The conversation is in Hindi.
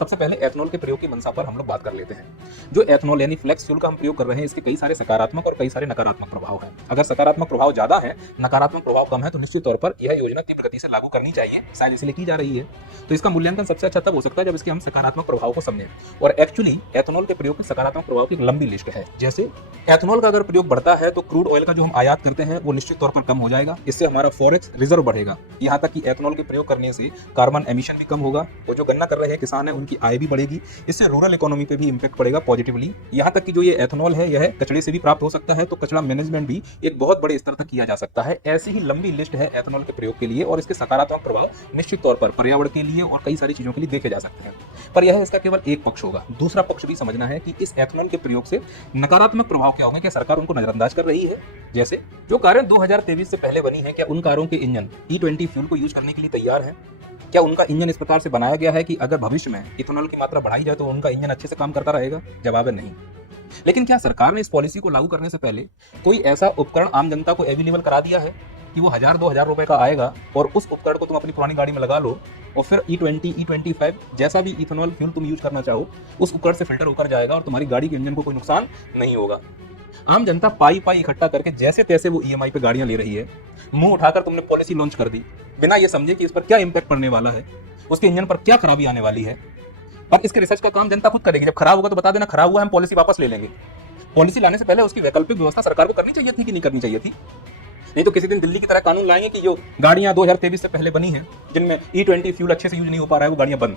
सबसे पहले एथनॉल के प्रयोग की मंशा पर हम लोग बात कर लेते हैं। जो एथनॉल यानी फ्लेक्स फ्यूल का हम प्रयोग कर रहे हैं, इसके कई सारे सकारात्मक और कई सारे नकारात्मक प्रभाव हैं। अगर सकारात्मक प्रभाव ज्यादा है, नकारात्मक प्रभाव कम है, तो निश्चित तौर पर यह योजना तीव्र गति से लागू करनी चाहिए, शायद इसलिए की जा रही है। तो इसका मूल्यांकन सबसे अच्छा तब हो सकता है जब इसके हम सकारात्मक प्रभाव को समझें। और एक्चुअली एथनॉल के प्रयोग के सकारात्मक प्रभाव की एक लंबी लिस्ट है। जैसे एथनॉल का अगर प्रयोग बढ़ता है तो क्रूड ऑयल का जो हम आयात करते हैं वो निश्चित तौर पर कम हो जाएगा। इससे हमारा फॉरेक्स रिजर्व बढ़ेगा। यहाँ तक कि एथनॉल के प्रयोग करने से कार्बन एमिशन भी कम होगा और जो गन्ना कर रहे हैं किसान है उनकी आय भी बढ़ेगी। इससे रूरल इकोनॉमी पे भी इम्पैक्ट पड़ेगा पॉजिटिवली। यहाँ तक कि जो ये एथनॉल है यह कचड़े से भी प्राप्त हो सकता है, तो कचड़ा मैनेजमेंट भी एक बहुत बड़े स्तर तक किया जा सकता है। ऐसी ही लंबी लिस्ट है एथनॉल के प्रयोग के लिए और इसके सकारात्मक प्रभाव निश्चित तौर पर पर्यावरण के लिए और कई सारी चीजों के लिए देखे जा सकते हैं। पर यह इसका केवल एक पक्ष होगा। दूसरा पक्ष भी समझना है कि इस एथनॉल के प्रयोग से नकारात्मक प्रभाव क्या होंगे। क्या सरकार उनको नजरअंदाज कर रही है? जैसे जो कारें 2023 से पहले बनी है, क्या उन कारों के इंजन E20 फ्यूल को यूज करने के लिए तैयार है? क्या उनका इंजन इस प्रकार से बनाया गया है कि अगर भविष्य में इथेनॉल की मात्रा बढ़ाई जाए तो उनका इंजन अच्छे से काम करता रहेगा? जवाब है नहीं। लेकिन क्या सरकार ने इस पॉलिसी को लागू करने से पहले कोई ऐसा उपकरण आम जनता को अवेलेबल करा दिया है कि वो 1000-2000 रुपए का आएगा और उस उपकरण को तुम अपनी पुरानी गाड़ी में लगा लो और फिर E20, E25 जैसा भी इथेनॉल फ्यूल तुम यूज करना चाहो उस उपकरण से फिल्टर होकर जाएगा और तुम्हारी गाड़ी के इंजन को कोई नुकसान नहीं होगा? आम जनता पाई इकट्ठा करके जैसे तैसे वो EMI पे गाड़ियां ले रही है। मुंह उठाकर तुमने पॉलिसी लॉन्च कर दी बिना ये समझे कि इस पर क्या इंपैक्ट पड़ने वाला है, उसके इंजन पर क्या खराबी आने वाली है। और इसके रिसर्च का काम जनता खुद करेगी। जब खराब होगा तो बता देना खराब हुआ, हम पॉलिसी वापस ले लेंगे। पॉलिसी लाने से पहले उसकी वैकल्पिक व्यवस्था सरकार को करनी चाहिए थी कि नहीं करनी चाहिए थी? नहीं तो किसी दिन दिल्ली की तरह कानून लाएंगे कि जो गाड़ियां 2023 से पहले बनी हैं जिनमें E20 फ्यूल अच्छे से यूज नहीं हो पा रहा है वो गाड़ियां बंद।